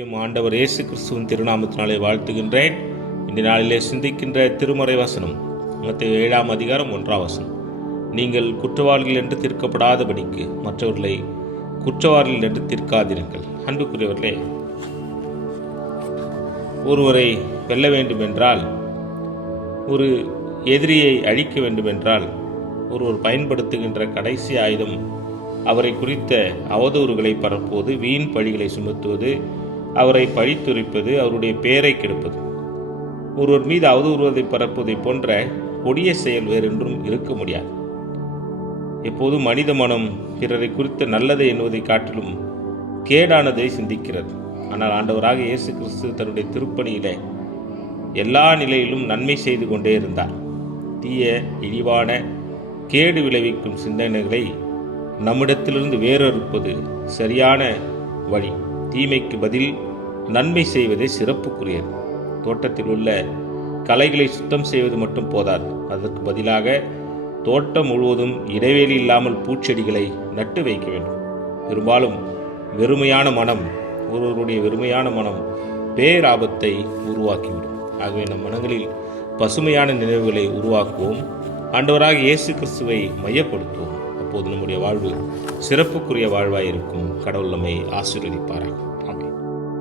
ஆண்டவர் இயேசு கிறிஸ்துவின் திருநாமத்தினாலே வாழ்த்துகின்றேன். இந்த நாளிலே சிந்திக்கின்ற திருமறை வசனம் மத்தேயு 7ஆம் அதிகாரம் 1ஆம் வசனம். நீங்கள் குற்றவாளிகள் என்று தீர்க்கப்படாதபடிக்கு மற்றவர்களை குற்றவாளிகள் என்று தீர்க்காதீர்கள். அன்புக்குரியவர்களே, ஒருவரை வெல்ல வேண்டுமென்றால், ஒரு எதிரியை அழிக்க வேண்டுமென்றால், ஒருவர் பயன்படுத்துகின்ற கடைசி ஆயுதம் அவரை குறித்த அவதூறுகளை பரப்புவது, வீண் பழிகளை சுமத்துவது, அவரை பழித்துரைப்பது, அவருடைய பெயரை கெடுப்பது. ஒருவர் மீது அவதூறுவதை பரப்புவதை போன்ற கொடிய செயல் வேறென்றும் இருக்க முடியாது. எப்போது மனித மனம் பிறரை குறித்த நல்லதை எண்ணுவதை காட்டிலும் கேடானதை சிந்திக்கிறது. ஆனால் ஆண்டவராக இயேசு கிறிஸ்து தன்னுடைய திருப்பணியிலே எல்லா நிலையிலும் நன்மை செய்து கொண்டே இருந்தார். தீய, இழிவான, கேடு விளைவிக்கும் சிந்தனைகளை நம்மிடத்திலிருந்து வேறறுப்பது சரியான வழி. தீமைக்கு பதில் நன்மை செய்வதே சிறப்புக்குரியது. தோட்டத்தில் உள்ள களைகளை சுத்தம் செய்வது மட்டும் போதாது. அதற்கு பதிலாக தோட்டம் முழுவதும் இடைவெளி இல்லாமல் பூச்செடிகளை நட்டு வைக்க வேண்டும். பெரும்பாலும் வெறுமையான மனம், ஒருவருடைய வெறுமையான மனம் பேராபத்தை உருவாக்கிவிடும். ஆகவே நம் மனங்களில் பசுமையான நினைவுகளை உருவாக்குவோம். ஆண்டவராக இயேசு கிறிஸ்துவை மையப்படுத்துவோம். அப்போது நம்முடைய வாழ்வு சிறப்புக்குரிய வாழ்வாய் இருக்கும். கடவுள் நம்மை ஆசீர்வதிப்பாராக.